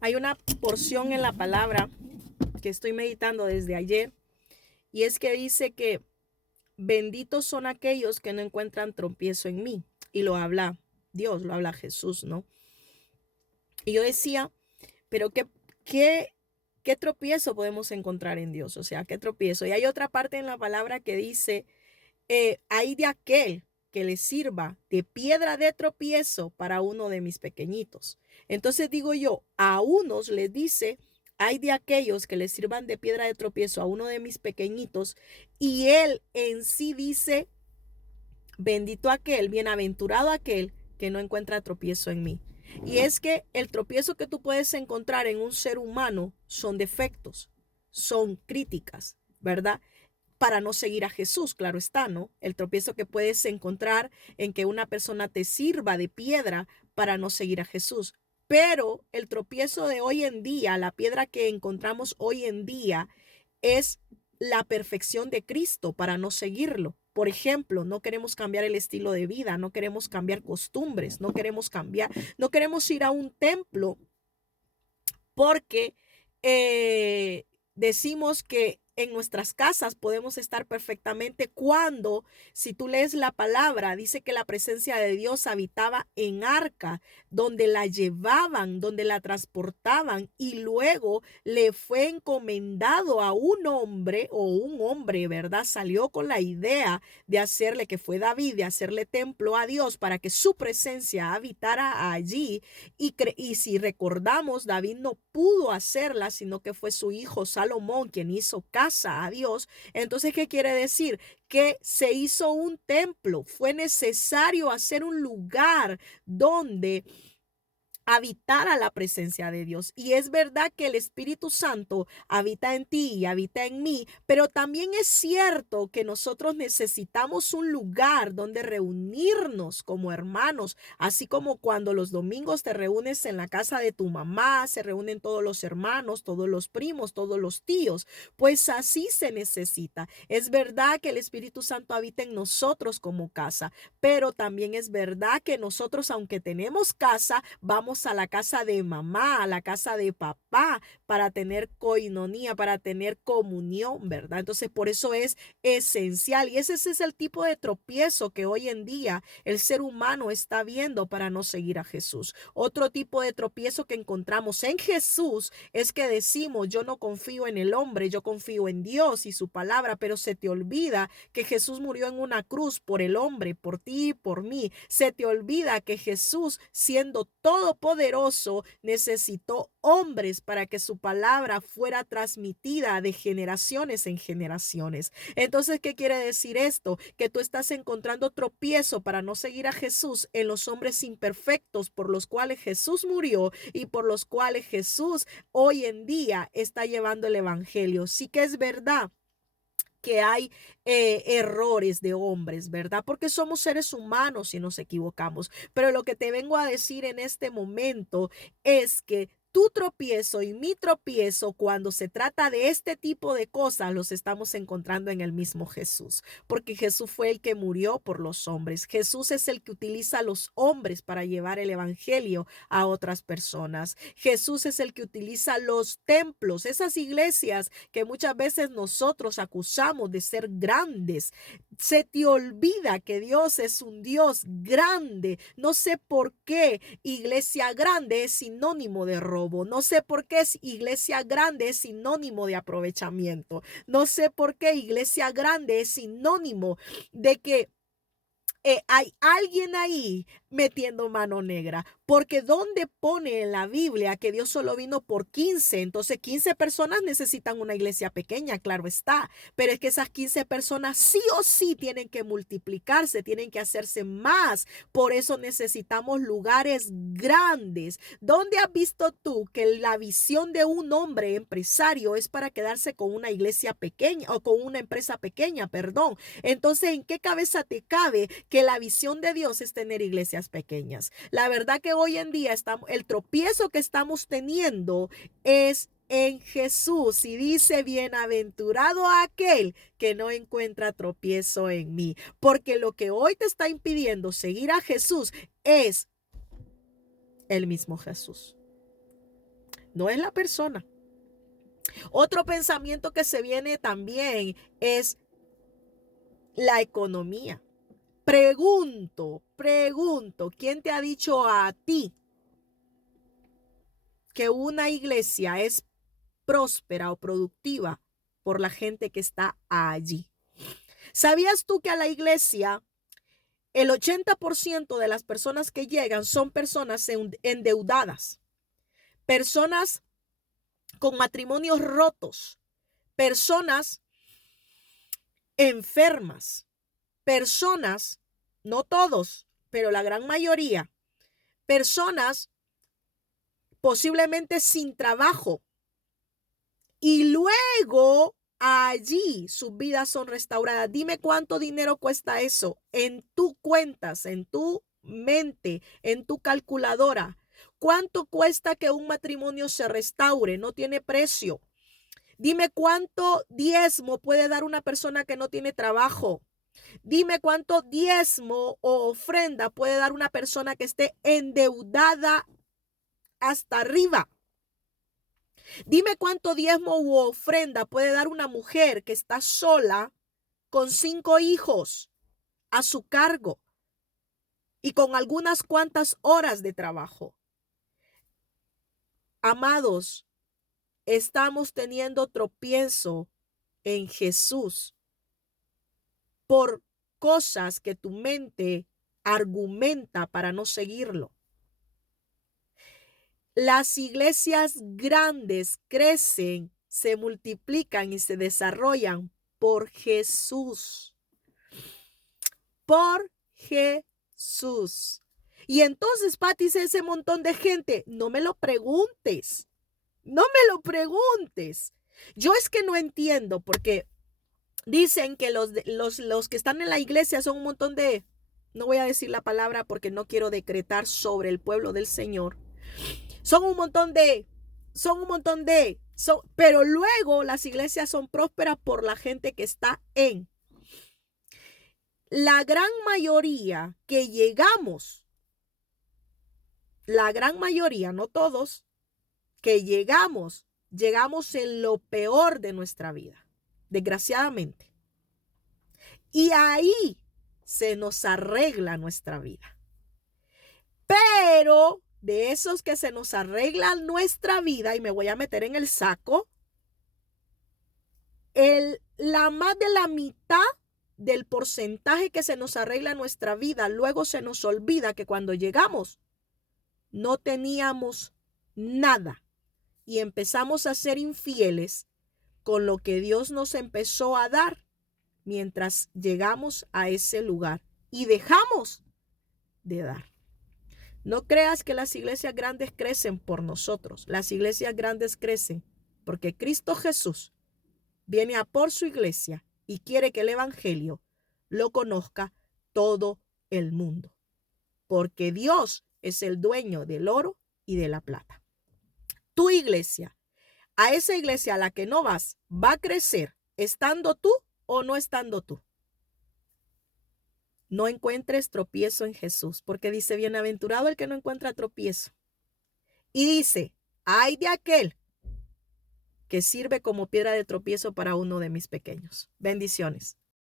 Hay una porción en la palabra que estoy meditando desde ayer y es que dice que benditos son aquellos que no encuentran tropiezo en mí. Y lo habla Dios, lo habla Jesús, ¿no? Y yo decía, pero qué, qué tropiezo podemos encontrar en Dios, o sea, qué tropiezo. Y hay otra parte en la palabra que dice, hay de aquel que le sirva de piedra de tropiezo para uno de mis pequeñitos. Entonces digo yo, a unos les dice, hay de aquellos que le sirvan de piedra de tropiezo a uno de mis pequeñitos, y él en sí dice, bendito aquel, bienaventurado aquel que no encuentra tropiezo en mí. Y es que el tropiezo que tú puedes encontrar en un ser humano son defectos, son críticas, ¿verdad? Para no seguir a Jesús, claro está, ¿no? El tropiezo que puedes encontrar en que una persona te sirva de piedra para no seguir a Jesús. Pero el tropiezo de hoy en día, la piedra que encontramos hoy en día, es la perfección de Cristo para no seguirlo. Por ejemplo, no queremos cambiar el estilo de vida, no queremos cambiar costumbres, no queremos cambiar, no queremos ir a un templo porque decimos que en nuestras casas podemos estar perfectamente cuando, si tú lees la palabra, dice que la presencia de Dios habitaba en arca, donde la llevaban, donde la transportaban y luego le fue encomendado a un hombre o un hombre, ¿verdad? Salió con la idea de hacerle, que fue David, de hacerle templo a Dios para que su presencia habitara allí y si recordamos, David no pudo hacerla, sino que fue su hijo Salomón quien hizo casa a Dios. Entonces, ¿qué quiere decir? Que se hizo un templo. Fue necesario hacer un lugar donde habitar a la presencia de Dios. Y es verdad que el Espíritu Santo habita en ti y habita en mí, pero también es cierto que nosotros necesitamos un lugar donde reunirnos como hermanos, así como cuando los domingos te reúnes en la casa de tu mamá, se reúnen todos los hermanos, todos los primos, todos los tíos, pues así se necesita. Es verdad que el Espíritu Santo habita en nosotros como casa, pero también es verdad que nosotros, aunque tenemos casa, vamos a la casa de mamá, a la casa de papá, para tener coinonía, para tener comunión, ¿verdad? Entonces, por eso es esencial. Y ese es el tipo de tropiezo que hoy en día el ser humano está viendo para no seguir a Jesús. Otro tipo de tropiezo que encontramos en Jesús es que decimos, yo no confío en el hombre, yo confío en Dios y su palabra, pero se te olvida que Jesús murió en una cruz por el hombre, por ti y por mí. Se te olvida que Jesús, siendo todopoderoso, necesitó hombres para que su palabra fuera transmitida de generaciones en generaciones. Entonces, ¿qué quiere decir esto? Que tú estás encontrando tropiezo para no seguir a Jesús en los hombres imperfectos por los cuales Jesús murió y por los cuales Jesús hoy en día está llevando el evangelio. Sí que es verdad que hay errores de hombres, ¿verdad? Porque somos seres humanos y nos equivocamos. Pero lo que te vengo a decir en este momento es que tu tropiezo y mi tropiezo, cuando se trata de este tipo de cosas, los estamos encontrando en el mismo Jesús, porque Jesús fue el que murió por los hombres. Jesús es el que utiliza a los hombres para llevar el evangelio a otras personas. Jesús es el que utiliza los templos, esas iglesias que muchas veces nosotros acusamos de ser grandes. Se te olvida que Dios es un Dios grande. No sé por qué iglesia grande es sinónimo de robo. No sé por qué iglesia grande es sinónimo de aprovechamiento. No sé por qué iglesia grande es sinónimo de que hay alguien ahí metiendo mano negra, porque ¿dónde pone en la Biblia que Dios solo vino por 15? Entonces 15 personas necesitan una iglesia pequeña, claro está, pero es que esas 15 personas sí o sí tienen que multiplicarse, tienen que hacerse más, por eso necesitamos lugares grandes. ¿Dónde has visto tú que la visión de un hombre empresario es para quedarse con una iglesia pequeña o con una empresa pequeña, perdón? Entonces, ¿en qué cabeza te cabe que la visión de Dios es tener iglesias pequeñas? La verdad que hoy en día el tropiezo que estamos teniendo es en Jesús y dice, bienaventurado aquel que no encuentra tropiezo en mí, porque lo que hoy te está impidiendo seguir a Jesús es el mismo Jesús. no es la persona. Otro pensamiento que se viene también es la economía. Pregunto, ¿quién te ha dicho a ti que una iglesia es próspera o productiva por la gente que está allí? ¿Sabías tú que a la iglesia el 80% de las personas que llegan son personas endeudadas, personas con matrimonios rotos, personas enfermas, personas, no todos, pero la gran mayoría, personas posiblemente sin trabajo, y luego allí sus vidas son restauradas? Dime cuánto dinero cuesta eso en tu cuentas, en tu mente, en tu calculadora. ¿Cuánto cuesta que un matrimonio se restaure? No tiene precio. Dime cuánto diezmo puede dar una persona que no tiene trabajo. Dime cuánto diezmo o ofrenda puede dar una persona que esté endeudada hasta arriba. Dime cuánto diezmo u ofrenda puede dar una mujer que está sola con 5 hijos a su cargo y con algunas cuantas horas de trabajo. Amados, estamos teniendo tropiezo en Jesús por cosas que tu mente argumenta para no seguirlo. Las iglesias grandes crecen, se multiplican y se desarrollan por Jesús. Por Jesús. Y entonces, Pati, ese montón de gente, no me lo preguntes. No me lo preguntes. Yo es que no entiendo, porque dicen que los que están en la iglesia son un montón de, no voy a decir la palabra porque no quiero decretar sobre el pueblo del Señor. Pero luego las iglesias son prósperas por la gente que está en. La gran mayoría que llegamos, la gran mayoría, no todos, que llegamos en lo peor de nuestra vida, desgraciadamente. Y ahí se nos arregla nuestra vida. Pero de esos que se nos arregla nuestra vida, y me voy a meter en el saco, la más de la mitad del porcentaje que se nos arregla nuestra vida, luego se nos olvida que cuando llegamos no teníamos nada y empezamos a ser infieles con lo que Dios nos empezó a dar mientras llegamos a ese lugar y dejamos de dar. No creas que las iglesias grandes crecen por nosotros. Las iglesias grandes crecen porque Cristo Jesús viene a por su iglesia y quiere que el evangelio lo conozca todo el mundo. Porque Dios es el dueño del oro y de la plata. Tu iglesia, a esa iglesia a la que no vas, va a crecer estando tú o no estando tú. No encuentres tropiezo en Jesús, porque dice, bienaventurado el que no encuentra tropiezo. Y dice, ay de aquel que sirve como piedra de tropiezo para uno de mis pequeños. Bendiciones.